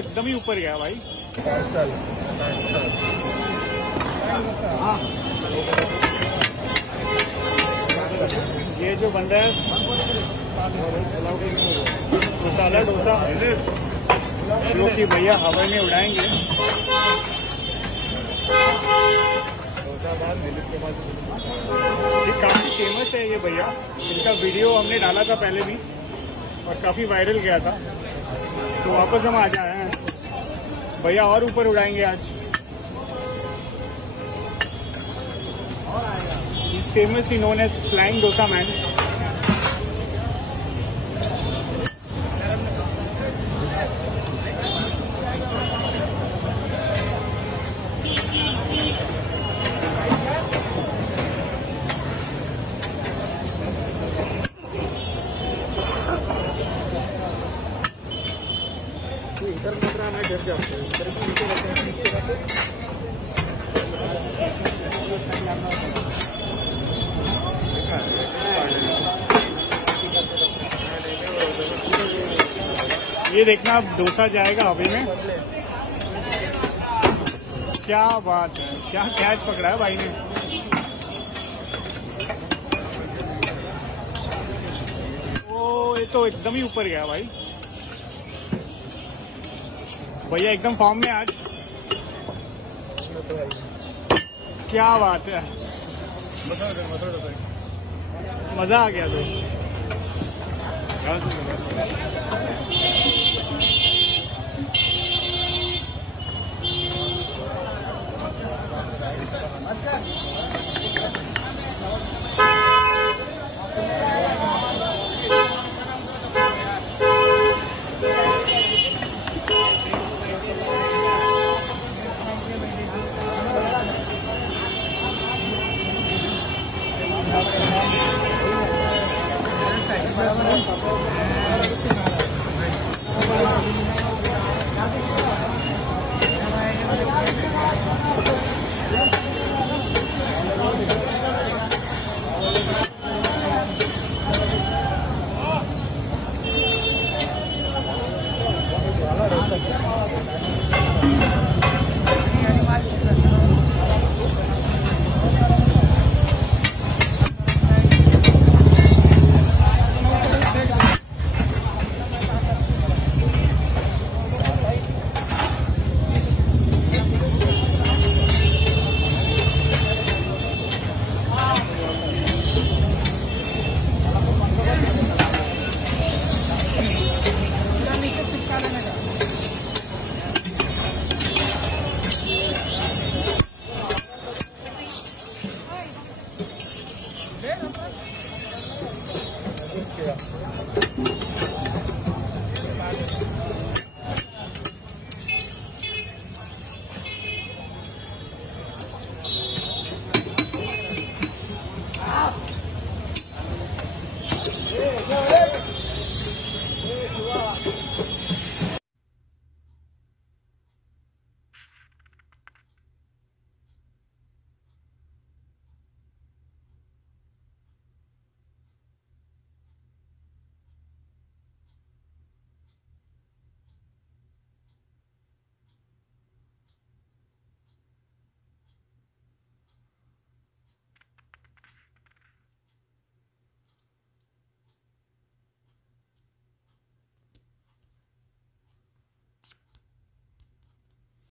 एकदम ही ऊपर गया भाई। ये जो बन रहा है मसाला डोसा जो कि भैया हवा में उड़ाएंगे। ये काफी फेमस है ये भैया, इनका वीडियो हमने डाला था पहले भी और काफी वायरल गया था। तो वापस हम आ जाए हैं, भैया और ऊपर उड़ाएंगे आज। Is famously known as flying dosa man. इधर मत रहा, मैं डर जाता हूँ। इधर भी नीचे रखते हैं, नीचे रखते हैं। ये देखना अब डोसा जाएगा हवे में। क्या बात है, क्या कैच पकड़ा है भाई ने। ओ ये तो एकदम ही ऊपर गया भाई। भैया एकदम फॉर्म में आज। क्या बात है, मजा आ गया तो। Yeah.